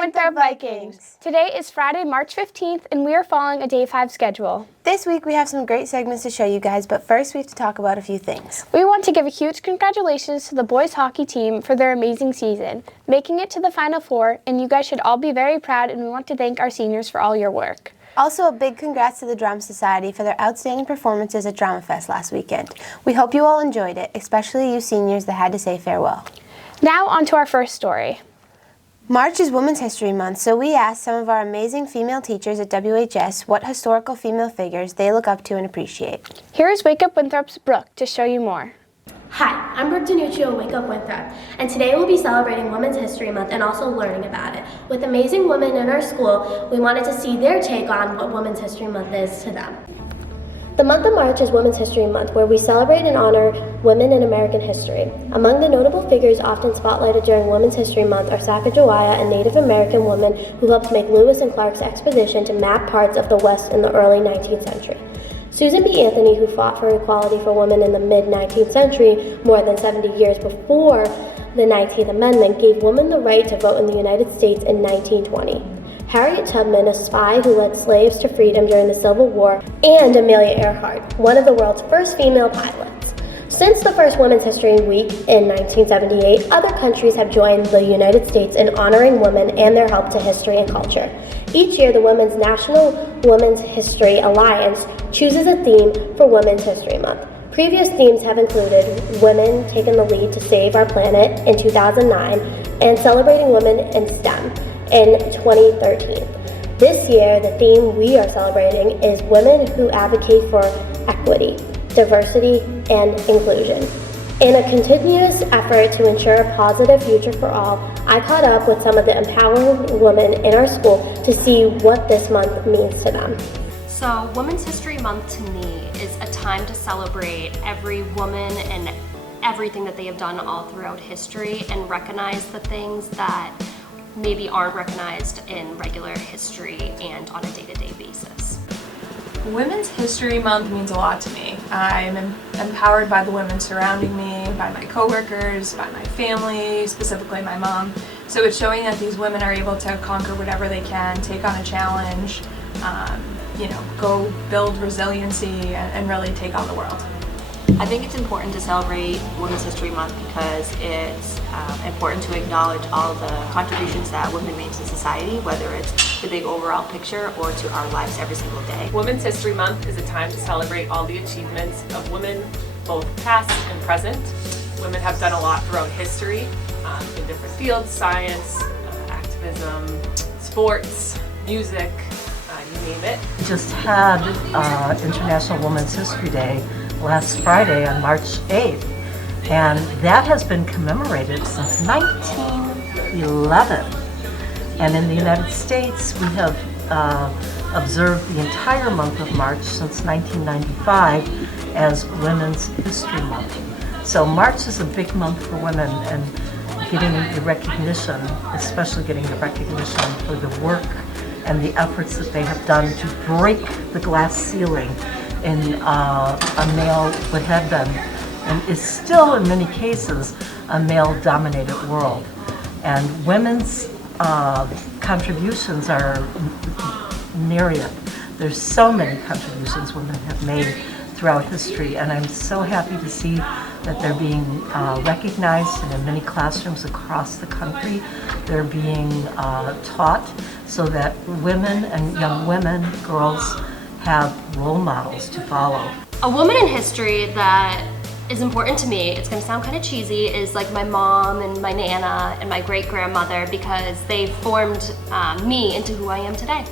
Winthrop Vikings! Today is Friday, March 15th, and we are following a Day 5 schedule. This week we have some great segments to show you guys, but first we have to talk about a few things. We want to give a huge congratulations to the boys hockey team for their amazing season, making it to the Final Four, and you guys should all be very proud, and we want to thank our seniors for all your work. Also, a big congrats to the Drama Society for their outstanding performances at Drama Fest last weekend. We hope you all enjoyed it, especially you seniors that had to say farewell. Now on to our first story. March is Women's History Month, so we asked some of our amazing female teachers at WHS what historical female figures they look up to and appreciate. Here is Wake Up Winthrop's Brooke to show you more. Hi, I'm Brooke Danuccio of Wake Up Winthrop, and today we'll be celebrating Women's History Month and also learning about it. With amazing women in our school, we wanted to see their take on what Women's History Month is to them. The month of March is Women's History Month, where we celebrate and honor women in American history. Among the notable figures often spotlighted during Women's History Month are Sacagawea, a Native American woman who helped make Lewis and Clark's expedition to map parts of the West in the early 19th century. Susan B. Anthony, who fought for equality for women in the mid-19th century, more than 70 years before the 19th Amendment, gave women the right to vote in the United States in 1920. Harriet Tubman, a spy who led slaves to freedom during the Civil War, and Amelia Earhart, one of the world's first female pilots. Since the first Women's History Week in 1978, other countries have joined the United States in honoring women and their help to history and culture. Each year, the Women's National Women's History Alliance chooses a theme for Women's History Month. Previous themes have included Women Taking the Lead to Save Our Planet in 2009 and Celebrating Women in STEM in 2013. This year, the theme we are celebrating is Women Who Advocate for Equity, Diversity, and Inclusion. In a continuous effort to ensure a positive future for all, I caught up with some of the empowered women in our school to see what this month means to them. So, Women's History Month to me is a time to celebrate every woman and everything that they have done all throughout history and recognize the things that maybe aren't recognized in regular history and on a day-to-day basis. Women's History Month means a lot to me. I'm empowered by the women surrounding me, by my coworkers, by my family, specifically my mom. So it's showing that these women are able to conquer whatever they can, take on a challenge, go build resiliency and really take on the world. I think it's important to celebrate Women's History Month because it's important to acknowledge all the contributions that women make to society, whether it's the big overall picture or to our lives every single day. Women's History Month is a time to celebrate all the achievements of women, both past and present. Women have done a lot throughout history in different fields, science, activism, sports, music, you name it. We just had International Women's History Day last Friday on March 8th, and that has been commemorated since 1911. And in the United States, we have observed the entire month of March since 1995 as Women's History Month. So March is a big month for women, and getting the recognition, especially getting the recognition for the work and the efforts that they have done to break the glass ceiling in a male would have been, and is still in many cases, a male-dominated world. And women's contributions are myriad. There's so many contributions women have made throughout history, and I'm so happy to see that they're being recognized, and in many classrooms across the country they're being taught so that women and young women, girls, have role models to follow. A woman in history that is important to me, it's going to sound kind of cheesy, is like my mom and my nana and my great-grandmother, because they formed me into who I am today.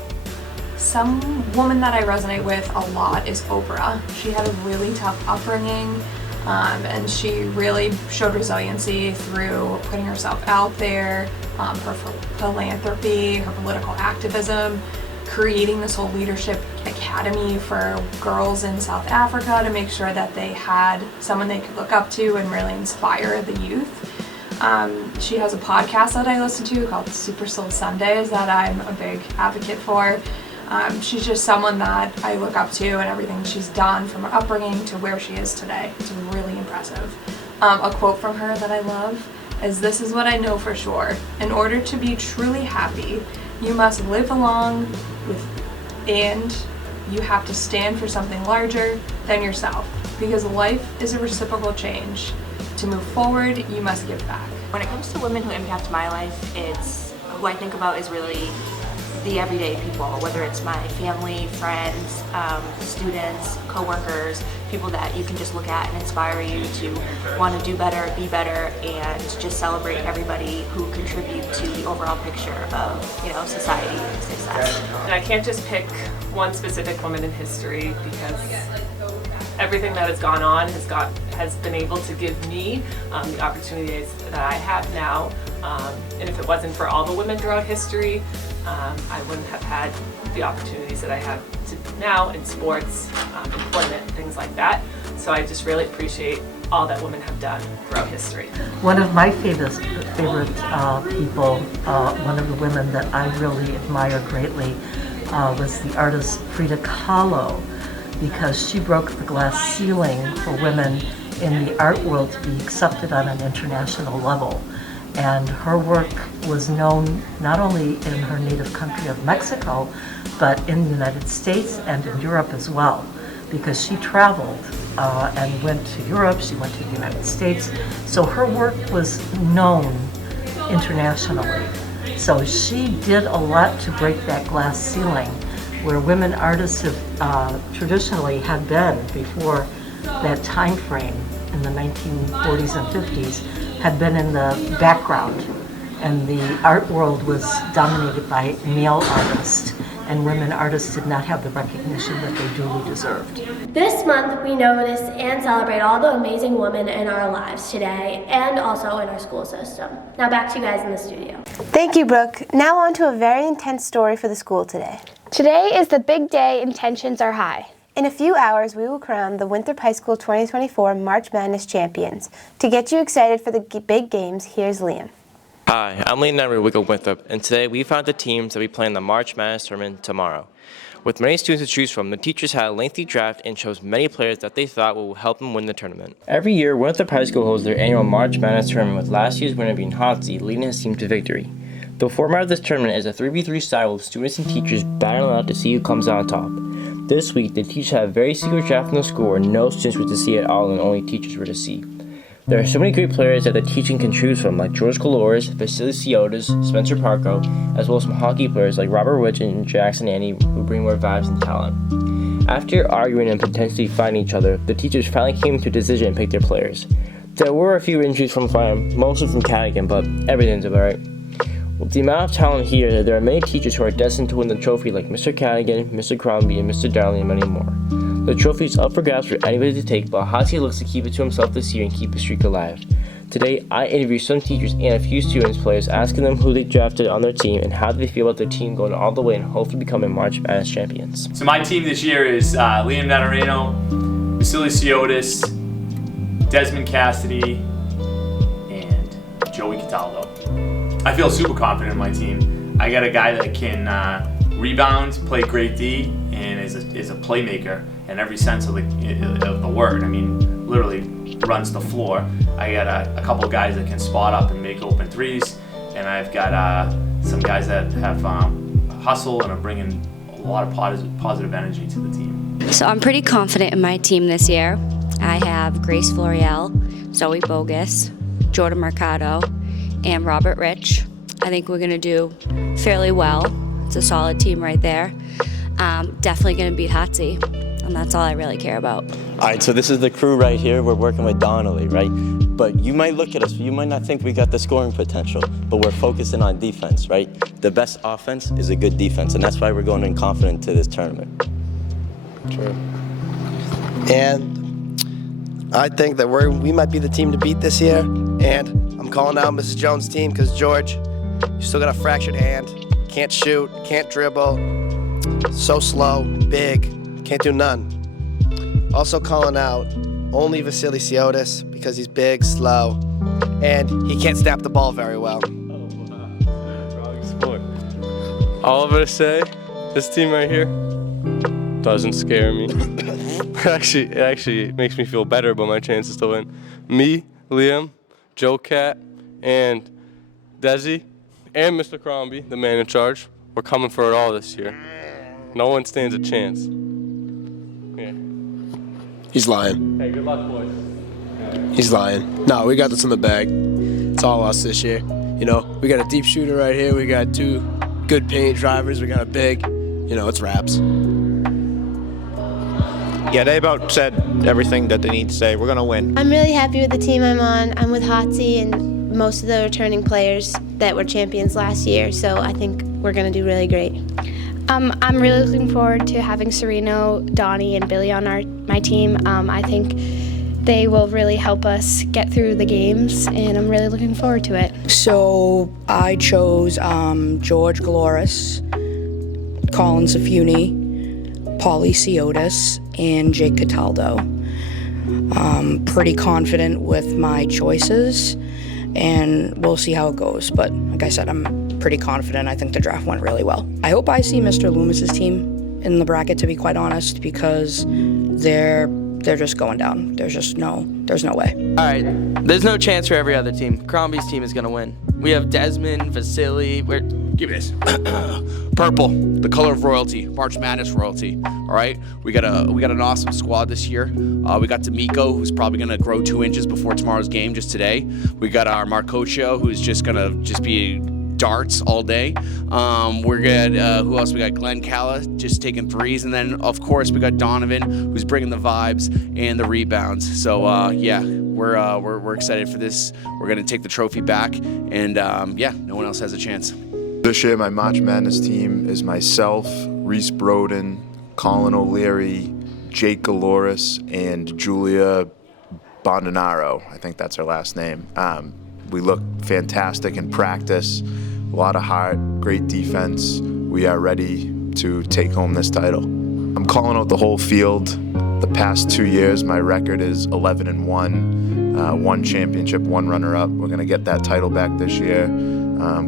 Some woman that I resonate with a lot is Oprah. She had a really tough upbringing, and she really showed resiliency through putting herself out there, her philanthropy, her political activism, creating this whole leadership academy for girls in South Africa to make sure that they had someone they could look up to and really inspire the youth. She has a podcast that I listen to called Super Soul Sundays that I'm a big advocate for. She's just someone that I look up to, and everything she's done from her upbringing to where she is today. It's really impressive. A quote from her that I love as this is what I know for sure. In order to be truly happy, you must live along with, and you have to stand for something larger than yourself, because life is a reciprocal change. To move forward, you must give back. When it comes to women who impact my life, who I think about is really the everyday people, whether it's my family, friends, students, co-workers, people that you can just look at and inspire you to want to do better, be better, and just celebrate everybody who contribute to the overall picture of, society and success. And I can't just pick one specific woman in history, because everything that has gone on has been able to give me the opportunities that I have now. And if it wasn't for all the women throughout history, I wouldn't have had the opportunities that I have now in sports, employment, things like that. So I just really appreciate all that women have done throughout history. One of my favorite people, one of the women that I really admire greatly, was the artist Frida Kahlo, because she broke the glass ceiling for women in the art world to be accepted on an international level. And her work was known not only in her native country of Mexico, but in the United States and in Europe as well, because she traveled and went to Europe, she went to the United States, so her work was known internationally. So she did a lot to break that glass ceiling, where women artists have traditionally had been before that time frame in the 1940s and 50s, had been in the background, and the art world was dominated by male artists, and women artists did not have the recognition that they duly deserved. This month, we notice and celebrate all the amazing women in our lives today and also in our school system. Now back to you guys in the studio. Thank you, Brooke. Now on to a very intense story for the school today. Today is the big day and tensions are high. In a few hours, we will crown the Winthrop High School 2024 March Madness champions. To get you excited for the big games, here's Liam. Hi, I'm Liam Nemery, Wake Up Winthrop, and today we found the teams that we play in the March Madness tournament tomorrow. With many students to choose from, the teachers had a lengthy draft and chose many players that they thought will help them win the tournament. Every year, Winthrop High School holds their annual March Madness tournament, with last year's winner being Hotsy, leading his team to victory. The format of this tournament is a 3v3 style with students and teachers battling out to see who comes out on top. This week, the teachers had a very secret draft in the school where no students were to see at all and only teachers were to see. There are so many great players that the teaching can choose from, like George Colores, Vasily Siotis, Spencer Parko, as well as some hockey players like Robert Rich and Jackson Annie, who bring more vibes and talent. After arguing and potentially fighting each other, the teachers finally came to a decision and picked their players. There were a few injuries from Clam, mostly from Cadigan, but everything's alright. With the amount of talent here, there are many teachers who are destined to win the trophy, like Mr. Cadigan, Mr. Crombie, and Mr. Darling, and many more. The trophy is up for grabs for anybody to take, but Hotsy looks to keep it to himself this year and keep his streak alive. Today, I interviewed some teachers and a few students players, asking them who they drafted on their team and how they feel about their team going all the way and hopefully becoming March Madness champions. So my team this year is Liam Natarino, Vasily Siotis, Desmond Cassidy, and Joey Cataldo. I feel super confident in my team. I got a guy that can rebound, play great D, and is a playmaker in every sense of the word. I mean, literally runs the floor. I got a couple of guys that can spot up and make open threes, and I've got some guys that have hustle and are bringing a lot of positive energy to the team. So I'm pretty confident in my team this year. I have Grace Florial, Zoe Bogus, Jordan Mercado, and Robert Rich. I think we're going to do fairly well. It's a solid team right there. Definitely going to beat Hotsy, and that's all I really care about. All right, so this is the crew right here. We're working with Donnelly, right? But you might look at us, you might not think we got the scoring potential, but we're focusing on defense, right? The best offense is a good defense, and that's why we're going in confident to this tournament. True. And I think that we might be the team to beat this year, and I'm calling out Mrs. Jones' team because George, you still got a fractured hand, can't shoot, can't dribble, so slow, big, can't do none. Also calling out only Vasily Siotis because he's big, slow, and he can't snap the ball very well. Wrong sport. All I'm gonna say, this team right here doesn't scare me. Actually, it makes me feel better about my chances to win. Me, Liam, Joe Cat, And Desi and Mr. Crombie, the man in charge, we're coming for it all this year. No one stands a chance. Yeah. He's lying. Hey, good luck, boys. He's lying. No, we got this in the bag. It's all us this year. You know, we got a deep shooter right here. We got 2 good paint drivers. We got a big. You know, it's wraps. Yeah, they about said everything that they need to say. We're going to win. I'm really happy with the team I'm on. I'm with Hotsy and most of the returning players that were champions last year, so I think we're going to do really great. I'm really looking forward to having Sereno, Donnie, and Billy on my team. I think they will really help us get through the games, and I'm really looking forward to it. So I chose George Galoris, Colin Zafuni, Paulie Ciotis, and Jake Cataldo. Pretty confident with my choices, and we'll see how it goes. But like I said, I'm pretty confident. I think the draft went really well. I hope I see Mr. Loomis's team in the bracket, to be quite honest, because they're just going down. There's no way. All right, there's no chance for every other team. Crombie's team is gonna win. We have Desmond, Vasily. Give me this. Purple, the color of royalty, March Madness royalty. All right, we got an awesome squad this year. We got D'Amico, who's probably gonna grow 2 inches before tomorrow's game, just today. We got our Marcocho, who's just gonna be darts all day. We're good. Who else? We got Glenn Calla just taking threes, and then of course we got Donovan, who's bringing the vibes and the rebounds. So yeah, we're excited for this. We're gonna take the trophy back, and yeah, no one else has a chance. This year, my March Madness team is myself, Reese Broden, Colin O'Leary, Jake Galoris, and Julia Bondinaro. I think that's her last name. We look fantastic in practice, a lot of heart, great defense. We are ready to take home this title. I'm calling out the whole field. The past 2 years, my record is 11-1, 1 championship, 1 runner-up. We're gonna get that title back this year.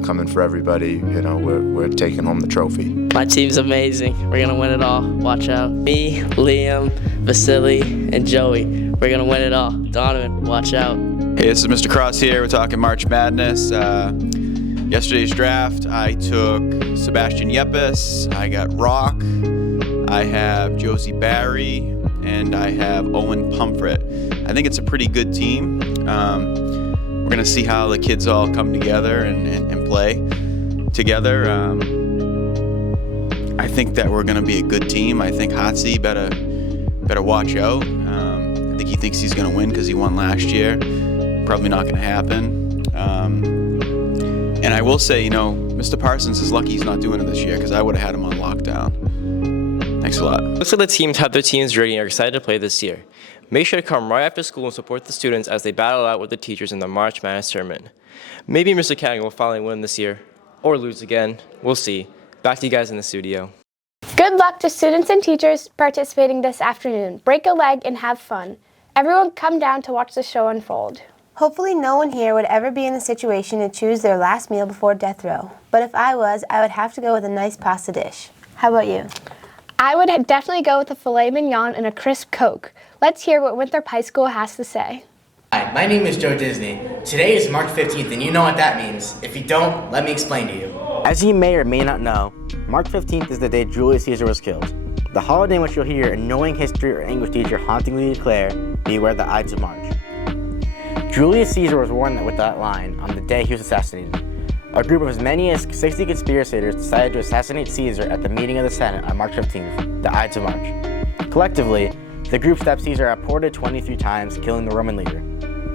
Coming for everybody. You know, we're taking home the trophy. My team's amazing. We're gonna win it all. Watch out. Me, Liam, Vasily, and Joey. We're gonna win it all. Donovan, watch out. Hey, this is Mr. Cross here. We're talking March Madness. Yesterday's draft, I took Sebastian Yepes. I got Rock. I have Josie Barry, and I have Owen Pumfret. I think it's a pretty good team. We're gonna see how the kids all come together and play together. I think that we're gonna be a good team. I think Hotsy better watch out. I think he thinks he's gonna win because he won last year. Probably not gonna happen. And I will say, you know, Mr. Parsons is lucky he's not doing it this year because I would have had him on lockdown. Thanks a lot. Looks like the teams have their teams ready and are excited to play this year. Make sure to come right after school and support the students as they battle out with the teachers in the March Madness tournament. Maybe Mr. Canning will finally win this year, or lose again. We'll see. Back to you guys in the studio. Good luck to students and teachers participating this afternoon. Break a leg and have fun. Everyone come down to watch the show unfold. Hopefully no one here would ever be in the situation to choose their last meal before death row. But if I was, I would have to go with a nice pasta dish. How about you? I would definitely go with a filet mignon and a crisp Coke. Let's hear what Winthrop High School has to say. Hi, my name is Joe Disney. Today is March 15th, and you know what that means. If you don't, let me explain to you. As you may or may not know, March 15th is the day Julius Caesar was killed. The holiday in which you'll hear a knowing history or English teacher hauntingly declare, "Beware the Ides of March." Julius Caesar was warned with that line on the day he was assassinated. A group of as many as 60 conspirators decided to assassinate Caesar at the meeting of the Senate on March 15th, the Ides of March. Collectively, the group stabbed Caesar a ported 23 times, killing the Roman leader.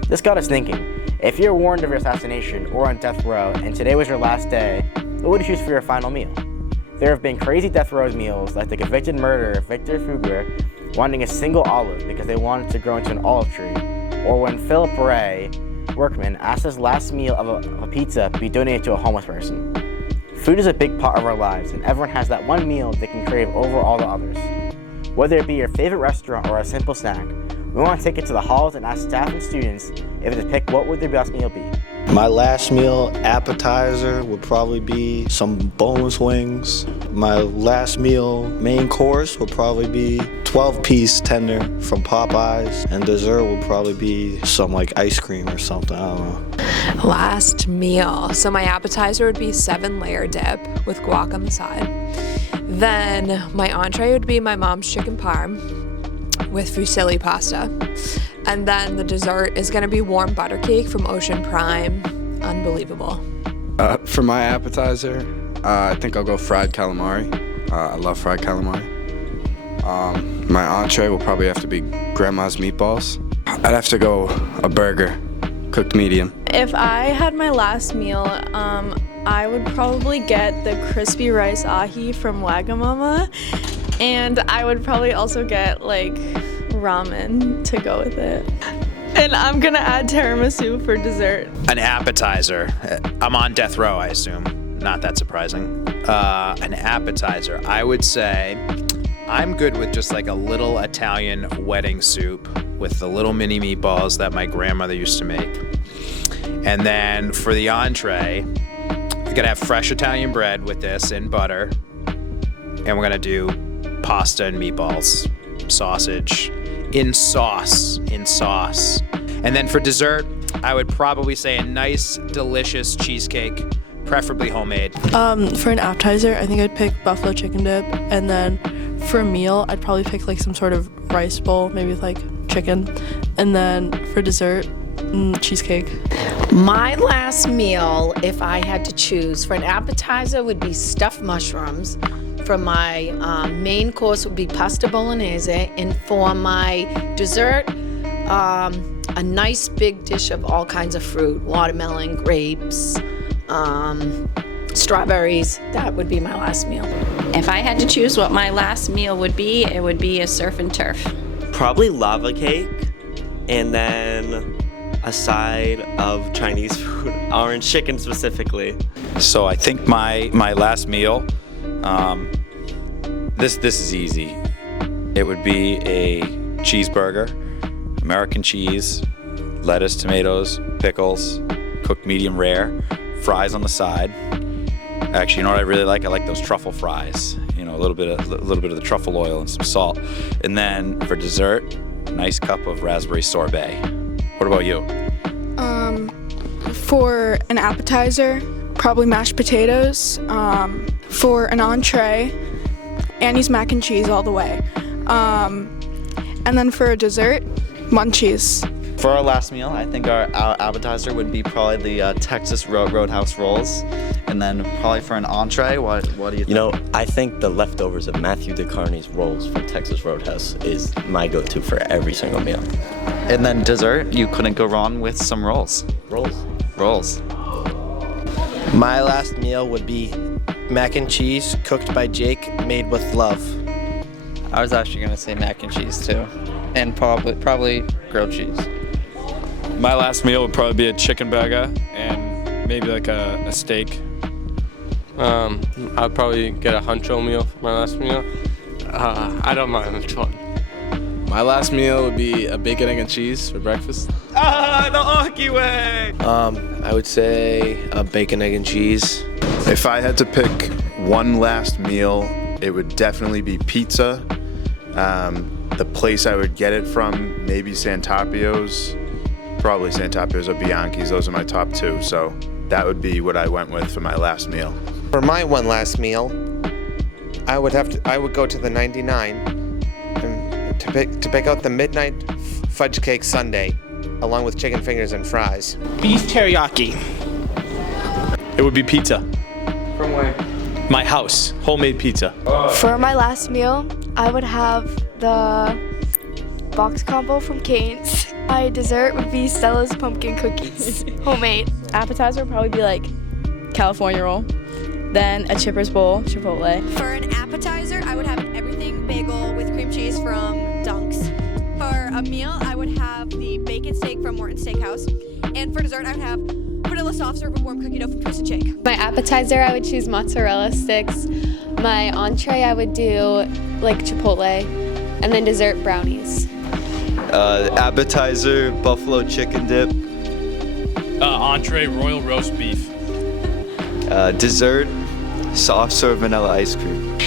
This got us thinking, if you're warned of your assassination or on death row and today was your last day, what would you choose for your final meal? There have been crazy death row meals like the convicted murderer Victor Fugger wanting a single olive because they wanted to grow into an olive tree, or when Philip Ray Workman asked his last meal of a pizza be donated to a homeless person. Food is a big part of our lives, and everyone has that one meal they can crave over all the others. Whether it be your favorite restaurant or a simple snack, we want to take it to the halls and ask staff and students if they pick what would their best meal be. My last meal appetizer would probably be some boneless wings. My last meal main course would probably be 12-piece tender from Popeyes, and dessert would probably be some like ice cream or something, I don't know. Last meal. So my appetizer would be 7-layer dip with guac on the side. Then my entree would be my mom's chicken parm with fusilli pasta. And then the dessert is gonna be warm butter cake from Ocean Prime. Unbelievable. For my appetizer, I think I'll go fried calamari. I love fried calamari. My entree will probably have to be grandma's meatballs. I'd have to go a burger, cooked medium. If I had my last meal, I would probably get the crispy rice ahi from Wagamama, and I would probably also get like ramen to go with it. And I'm gonna add tiramisu for dessert. An appetizer. I'm on death row, I assume. Not that surprising. An appetizer. I would say I'm good with just like a little Italian wedding soup with the little mini meatballs that my grandmother used to make. And then for the entree, we're gonna have fresh Italian bread with this and butter. And we're gonna do pasta and meatballs, sausage, in sauce. And then for dessert, I would probably say a nice, delicious cheesecake, preferably homemade. For an appetizer, I think I'd pick buffalo chicken dip, and then for a meal, I'd probably pick like some sort of rice bowl, maybe with like chicken, and then for dessert, cheesecake. My last meal, if I had to choose, for an appetizer would be stuffed mushrooms. For my main course would be pasta bolognese, and for my dessert, a nice big dish of all kinds of fruit, watermelon, grapes, strawberries. That would be my last meal. If I had to choose what my last meal would be, it would be a surf and turf. Probably lava cake, and then a side of Chinese food, orange chicken specifically. So I think my last meal, this is easy. It would be a cheeseburger, American cheese, lettuce, tomatoes, pickles, cooked medium rare, fries on the side. Actually, you know what I really like? I like those truffle fries. You know, a little bit of the truffle oil and some salt. And then for dessert, nice cup of raspberry sorbet. What about you? For an appetizer, probably mashed potatoes. For an entree, Annie's mac and cheese all the way. And then for a dessert, munchies. For our last meal, I think our appetizer would be probably the Texas Roadhouse rolls. And then probably for an entree, what do you think? You know, I think the leftovers of Matthew DeCarney's rolls from Texas Roadhouse is my go-to for every single meal. And then dessert, you couldn't go wrong with some rolls. Rolls. My last meal would be mac and cheese cooked by Jake, made with love. I was actually gonna say mac and cheese too, and probably grilled cheese. My last meal would probably be a chicken burger and maybe like a steak. I'd probably get a huncho meal for my last meal. I don't mind which one. My last meal would be a bacon, egg, and cheese for breakfast. Ah, the Honky way! I would say a bacon, egg, and cheese. If I had to pick one last meal, it would definitely be pizza. The place I would get it from, maybe Sant'Apio's. Probably Sant'Apio's or Bianchi's. Those are my top two. So that would be what I went with for my last meal. For my one last meal, I would go to the 99 to pick out the midnight fudge cake sundae, along with chicken fingers and fries. Beef teriyaki. It would be pizza. From where? My house, homemade pizza. For my last meal, I would have the box combo from Cane's. My dessert would be Stella's pumpkin cookies, homemade. Appetizer would probably be like California roll, then a Chipper's bowl, Chipotle. For an appetizer, I would have an everything bagel with cream cheese from Dunk's. For a meal, I would have the bacon steak from Morton Steakhouse. And for dessert, I would have vanilla soft serve with warm cookie dough from Twisted Shake. My appetizer, I would choose mozzarella sticks. My entree, I would do like Chipotle, and then dessert, brownies. Appetizer, buffalo chicken dip. Entree, royal roast beef. Dessert, soft serve vanilla ice cream.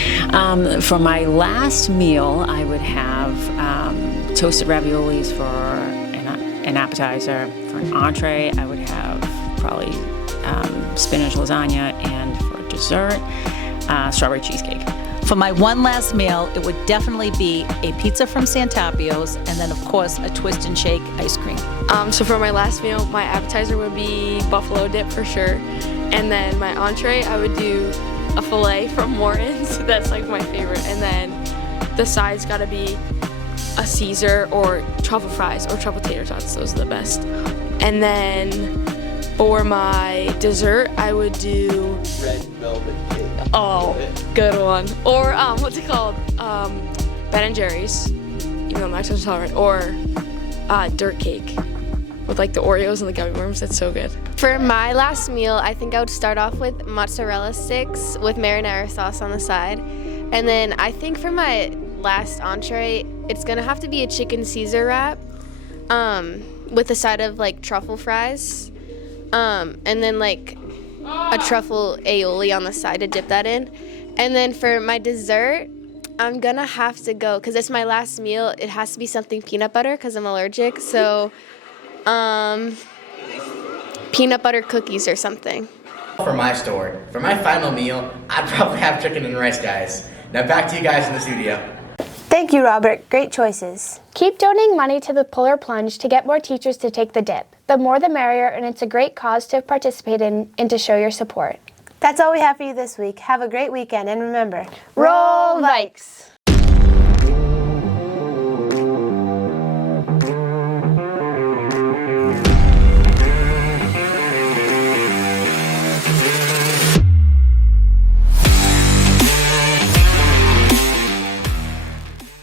For my last meal, I would have toasted raviolis for an appetizer. For an entree, I would have probably spinach lasagna, and for dessert, strawberry cheesecake. For my one last meal, it would definitely be a pizza from Santapio's, and then of course a twist and shake ice cream. So for my last meal, my appetizer would be buffalo dip for sure. And then my entree, I would do a filet from Morton's. That's like my favorite. And then the sides gotta be a Caesar or truffle fries or truffle tater tots. Those are the best. And then for my dessert, I would do Red velvet cake. Oh, good one. Or what's it called? Ben & Jerry's, even though I'm lactose intolerant. Or dirt cake with like the Oreos and the gummy worms. That's so good. For my last meal, I think I would start off with mozzarella sticks with marinara sauce on the side. And then I think for my last entree, it's gonna have to be a chicken Caesar wrap with a side of like truffle fries. And then like a truffle aioli on the side to dip that in. And then for my dessert, I'm gonna have to go, because it's my last meal, it has to be something peanut butter because I'm allergic. So peanut butter cookies or something. For my final meal, I'd probably have chicken and rice, guys. Now back to you guys in the studio. Thank you, Robert. Great choices. Keep donating money to the Polar Plunge to get more teachers to take the dip. The more the merrier, and it's a great cause to participate in and to show your support. That's all we have for you this week. Have a great weekend, and remember, Roll Vikes!